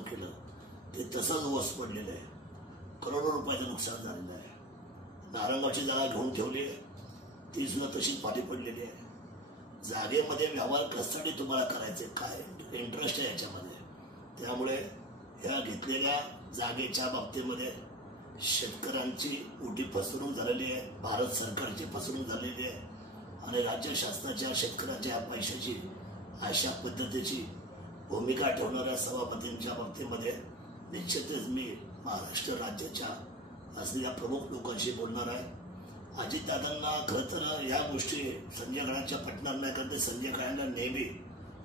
चालू केलं ते तसंच ओस पडलेलं आहे. करोडो रुपयाचं नुकसान झालेलं आहे. नारंगाची जागा घेऊन ठेवली आहे, ती सुद्धा तशीच पाठी पडलेली आहे. जागेमध्ये व्यवहार कशासाठी तुम्हाला करायचे, काय इंटरेस्ट आहे याच्यामध्ये. त्यामुळे ह्या घेतलेल्या जागेच्या बाबतीमध्ये शेतकऱ्यांची मोठी फसवणूक झालेली आहे, भारत सरकारची फसवणूक झालेली आहे आणि राज्य शासनाच्या शेतकऱ्याच्या पैशाची अशा पद्धतीची भूमिका ठेवणाऱ्या सभापतींच्या बाबतीमध्ये निश्चितच मी महाराष्ट्र राज्याच्या असलेल्या प्रमुख लोकांशी बोलणार आहे. अजितदादांना खरं तर या गोष्टी संजय काळ्यांच्या पटणार नाही, कारण ते संजय काळ्यांना नेहमी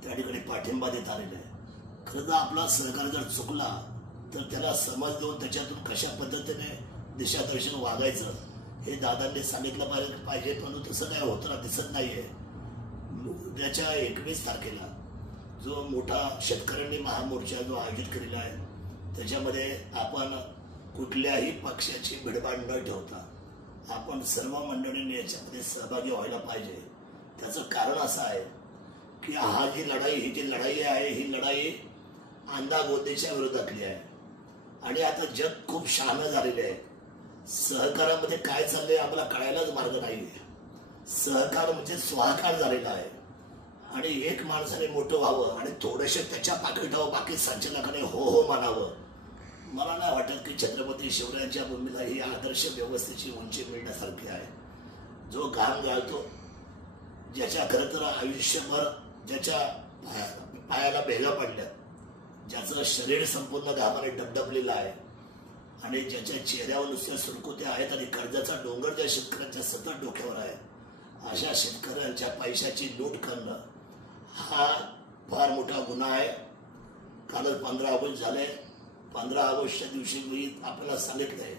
त्या ठिकाणी पाठिंबा देत आलेला आहे. खरं तर आपला सहकार जर चुकला तर त्याला समज देऊन त्याच्यातून कशा पद्धतीने दिशादर्शन वागायचं हे दादांनी सांगितलं पाहिजे, परंतु तसं काय होताना दिसत नाहीये. उद्याच्या 21 तारखेला जो मोठा शेतकऱ्यांनी महामोर्चा जो आयोजित केलेला आहे त्याच्यामध्ये आपण कुठल्याही पक्षाची भिडबाड न ठेवता आपण सर्व मंडळींनी याच्यामध्ये सहभागी व्हायला पाहिजे. त्याचं कारण असं आहे की ही जी लढाई आहे ही लढाई अंधागोंदीच्या विरोधातली आहे आणि आता जग खूप शहाणं झालेले आहे. सहकारामध्ये काय चाललंय आम्हाला कळायलाच मार्ग नाहीये. सहकार म्हणजे स्वाहाकार झालेला आहे आणि एक माणसाने मोठं व्हावं आणि थोडेसे त्याच्या पाकिटावर बाकी संचालकाने हो हो म्हणावं. मला नाही वाटत की छत्रपती शिवरायांच्या भूमीला ही आदर्श व्यवस्थेची उंची मिळण्यासारखी आहे. जो घाम गाळतो, ज्याच्या खरं तर आयुष्यभर ज्याच्या पायाला भेगा पडल्या, ज्याचं शरीर संपूर्ण घामाने डबडबलेलं आहे आणि ज्याच्या चेहऱ्यावर नुसत्या सुरकुत्या आहेत आणि कर्जाचा डोंगर ज्या शेतकऱ्यांच्या सतत डोक्यावर आहे, अशा शेतकऱ्यांच्या पैशाची लूट करणं हा फार मोठा गुन्हा आहे. कालच 15 ऑगस्ट झाले. 15 ऑगस्टच्या दिवशी मी आपल्याला सांगितलंय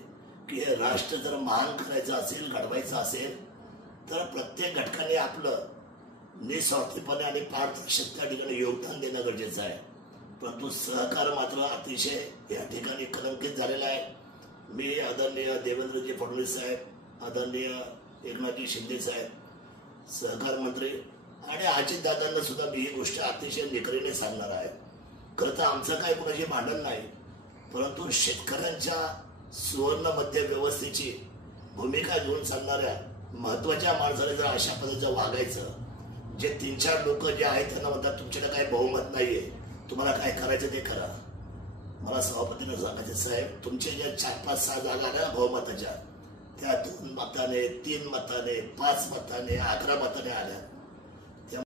की हे राष्ट्र जर महान करायचं असेल, घडवायचं असेल तर प्रत्येक घटकाने आपलं निस्वार्थीपणे आणि पारदर्शक त्या ठिकाणी योगदान देणं गरजेचं आहे. परंतु सहकार मात्र अतिशय या ठिकाणी कलंकित झालेला आहे. मी आदरणीय देवेंद्रजी फडणवीस साहेब, आदरणीय एकनाथजी शिंदे साहेब, सहकार मंत्री आणि अजितदादांना सुद्धा मी ही गोष्ट अतिशय निकरीने सांगणार आहे. खरं तर आमचं काय कोणाची भांडण नाही, परंतु शेतकऱ्यांच्या सुवर्ण मध्य व्यवस्थेची भूमिका घेऊन चालणाऱ्या महत्वाच्या माणसाने जर अशा पद्धतीचं वागायचं, जे 3-4 लोक जे आहेत त्यांना म्हणतात तुमच्याकडे काही बहुमत नाहीये, तुम्हाला काय करायचं ते करा. मला सभापतींना सांगायचं साहेब, तुमच्या ज्या 4-5-6 जागा आल्या बहुमताच्या त्या 2 मताने, 3 मताने, 5 मताने, 11 मताने आल्या.